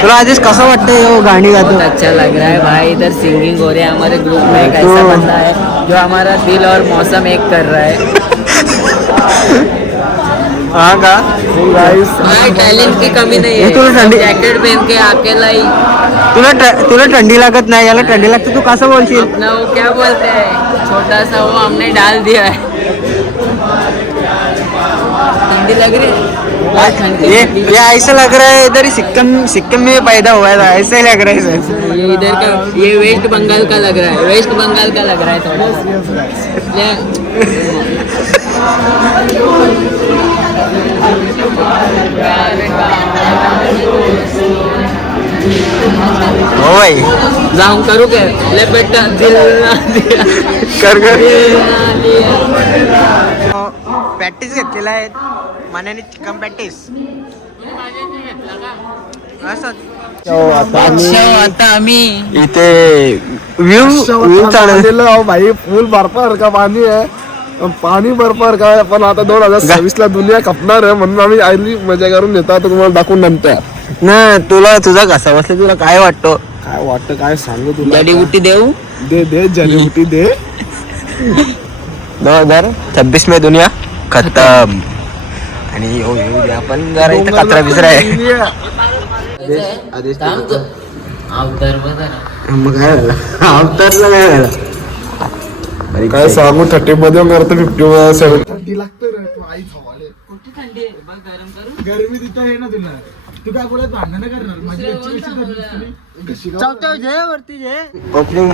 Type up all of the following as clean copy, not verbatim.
तुला आधीच कसं वाटतंय हो गाणी गातो? बहुत अच्छा लग रहा है भाई, इधर सिंगिंग हो रही है हमारे ग्रुप में। एक ऐसा बंदा है जो हमारा दिल और मौसम एक कर रहा है। हाँ का भाई टैलेंट की कमी नहीं है, तुला थंडी जैकेट पहन के अकेला ही। तुला थंडी लागत नाही, याला थंडी लागते, तू कसं बोलशील? अपना वो क्या बोलते हैं, छोटा सा वो हमने डाल दिया है। ठंडी लग रही है। ये ऐसा लग रहा है इधर सिक्किम में पैदा हुआ था, ऐसा ही लग रहा है सर। ये इधर का, ये वेस्ट बंगाल का लग रहा है, वेस्ट बंगाल का लग रहा है थोड़ा हो भाई जाऊं करू के ले बेटा दिल ना दिया कर दिया। प्रॅक्टिस घेतलेला आहे मान्याने, चिकन प्रॅक्टिस असं. आता आम्ही इथे व्यू चाललेलं भाई, फुल बर्फावर का पाणी आहे, पाणी बर्फावर का, पण आता 2026 ला दुनिया खपणार आहे, म्हणून आम्ही आयली मजा करून घेतो. आता तुम्हाला दाखवून नंतर ना. तुला तुझा कसा बसला, तुला काय वाटतं? काय वाटतं, काय सांगू तुला? जडीबुटी देऊ दे जडीबुटी दे. 2026 में दुनिया खत्म. आणि येऊ दे आपण जरा इथं कचरा बिचरा आहे. मग काय झालं? अवतारला काय झालं? काय सांगू, 30 मध्ये करतो 50 थंडी लागतं रे, तू आई खवाले. गरमी तिथं आहे ना तुला, तू काय बोलत भांडण करणार माझी ओपनिंग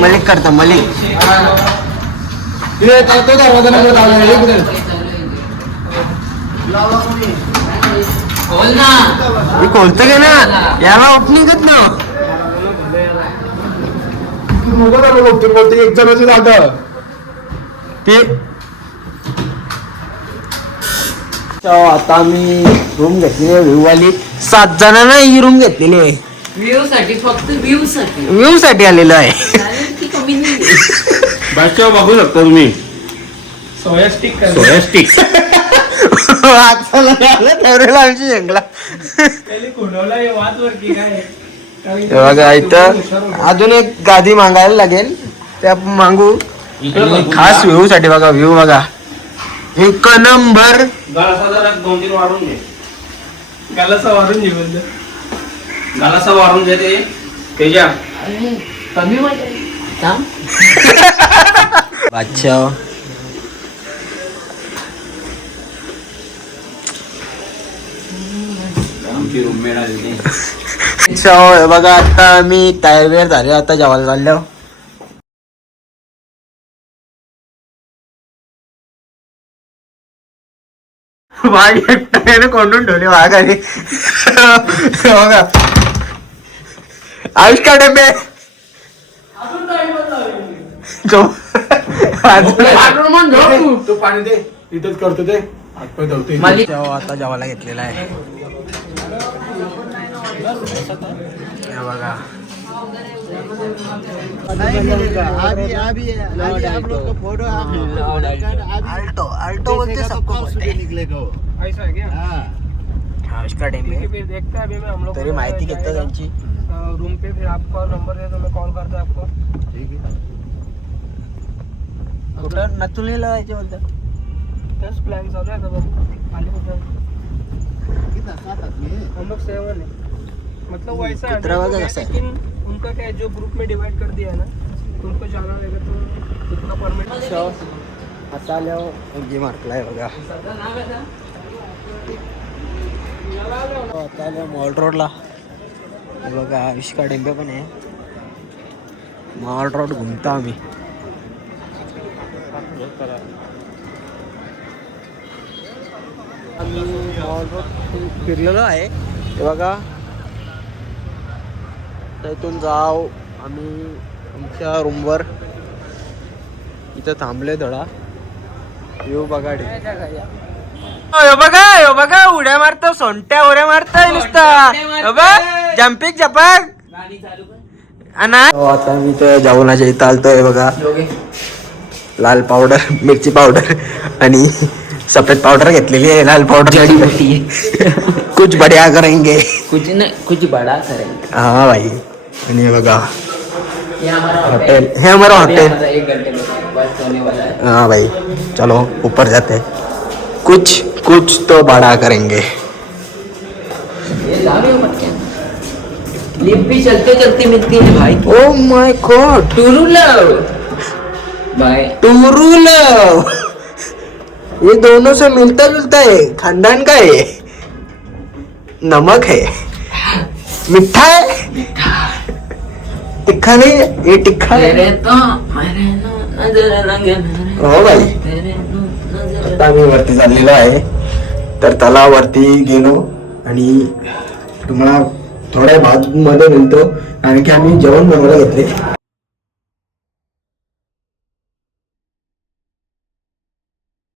मलिक करतो मलिक. बोल ना. मी कोणतं घे ना, याला ओपनिंगच ना. एक जणाची जागा ते आता आम्ही रूम घेतली आहे व्ह्यू वाली, 7 जणांना ही रूम घेतलेली आहे. व्ह्यू साठी, फक्त व्ह्यू साठी, व्ह्यू साठी आलेलो आहे. टॅलेंट की कमी नाही. बादशाह बघू शकता तुम्ही, सोया स्टिक आमची जंगला बघा. इथं अजून एक गादी मागायला लागेल, ते आपण मागू. खास व्ह्यू साठी बघा, व्ह्यू बघा एक नंबर. गालासा 2-3 वाढून घे, गालासा वारून घे, गालासा वाढून घे ते तेजा. कमी वाटत थांब. बादशाह आमची रूममेट आली. बघा आता मी तयार झाले, आता जेवायला चाललो. वाघ एकट्याने कोंडून ठेवले वाघाने. बघा आयुष्का डबे तू पाणी दे, इथंच करतो ते हातपाय धुते. आता जेवायला घेतलेला आहे. हे बघा आल्टो बोलते सबको तरी माहिती घेतो त्यांची. रूम पे फिर आपका नंबर दे तो मैं कॉल करता आपको. ठीक है. कुठं नथुलीला जायचे बोलतात. तेच प्लान चालू आहे. बाबू आले कुठं, हम लोग 7 है, मतलब वैसा है लेकिन उनका क्या है, जो ग्रुप में डिवाइड कर दिया है ना, उनको जाना रहेगा तो उतना परमिट. आता आल्यावर गेम मार्कलाय बघा. आता आल्या मॉल रोडला बघा, आविष्का डेंबे पण आहे. मॉल रोड घुमता आम्ही. आम्ही मॉल रोड फिरलेलो आहे. हे बघा, इथून जाऊ आम्ही आमच्या रूमवर. इथं थांबले थोडा, येऊ बघा. बघा बघा, उड्या मारतो, सोंट्या उड्या मारताय नुसता. जम्पिंग जपाक. आता मी तर जेवणाच्या इथं आलतोय बघा. लाल पावडर, मिरची पावडर आणि सफेद पावडर घेतलेली आहे. लाल पावडर कुछ बढ़िया करेंगे. कुछ नहीं, कुछ बड़ा करेंगे. हा भाई. आणि हे बघा ये हमारा हॉटेल, हे हमारा अभी हॉटेल. हमारा 1 घंटे में बस होने वाला है. हाँ भाई चलो ऊपर जाते हैं. कुछ कुछ तो बड़ा करेंगे. ये जा रहे हो पटके. लिफ्ट भी चलते चलते मिलती है भाई. Oh my God. टूरू लव भाई. टूरू लव. ये दोनों से मिलता जुलता है. खानदान का है. नमक है. मिठा है. तिखा नहीं है. ये तिखा है. तेरे तो मेरे नजर लगे हो भाई. तेरे नजर. आता आम्ही वरती चाललेलो आहे. तर तलावरती गेलो आणि तुम्हाला थोड्या बाद मध्ये मिळतो कारण की आम्ही जेवण बनवायला घेतले.